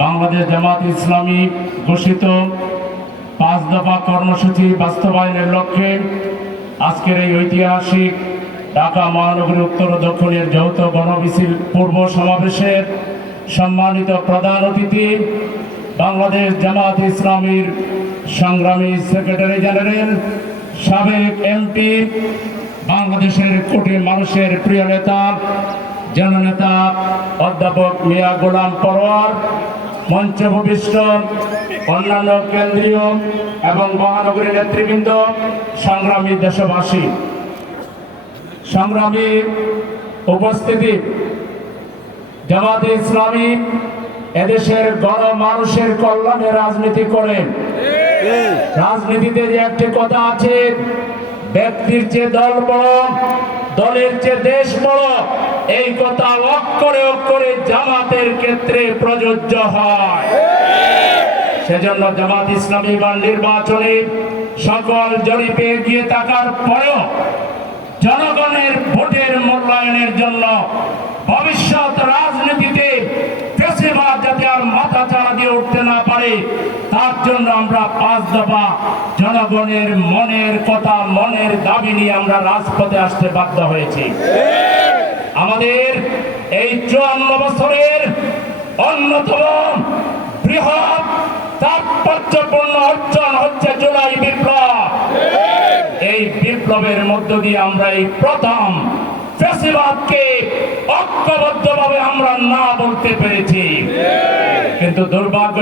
বাংলাদেশ জামাত ইসলামী ঘোষিত পাঁচ দফা কর্মসূচি বাস্তবায়নের লক্ষ্যে আজকের এই ঐতিহাসিক ঢাকা মহানগরী উত্তর দক্ষিণের যৌথ গণমিছিল পূর্ব সমাবেশের সম্মানিত প্রধান অতিথি বাংলাদেশ জামাত ইসলামীর সংগ্রামী সেক্রেটারি জেনারেল সাবেক এমপি, বাংলাদেশের কোটি মানুষের প্রিয় নেতা, জননেতা, অধ্যাপক মিয়া গোলাম পরোয়ার মঞ্চে অন্যান্য কেন্দ্রীয় এবং মহানগরী নেতৃবৃন্দ, সংগ্রামী দেশবাসী। সংগ্রামী উপস্থিতি, জামাতে ইসলামী এদেশের গণ মানুষের কল্যাণে রাজনীতি করে। রাজনীতিতে যে একটি কথা আছে, ব্যক্তির চেয়ে দল বড় দলের চেয়ে দেশ বড় এই কথা অক্ষরে অক্ষরে জামাতের ক্ষেত্রে প্রযোজ্য হয়। সেজন্য জামাত ইসলামী বা নির্বাচনে সকল জরিপে গিয়ে থাকার পরেও জনগণের ভোটের মূল্যায়নের জন্য ভবিষ্যৎ রাজনীতিতে বেশিরভাগ যাতে আর মাথা চাড়া দিয়ে উঠতে না পারে, তার জন্য আমরা পাঁচ দফা জনগণের মনের কথা, মনের দাবি নিয়ে আমরা রাজপথে আসতে বাধ্য হয়েছি। আমাদের এই চুয়ান্ন বছরের অন্যতম বৃহৎ তাৎপর্যপূর্ণ অর্জন হচ্ছে জুলাই বিপ্লব। এই বিপ্লবের মধ্য দিয়ে আমরা এই প্রথম ফেসিবাদকে ঐক্যবদ্ধভাবে আমরা না বলতে পেরেছি। কিন্তু দুর্ভাগ্য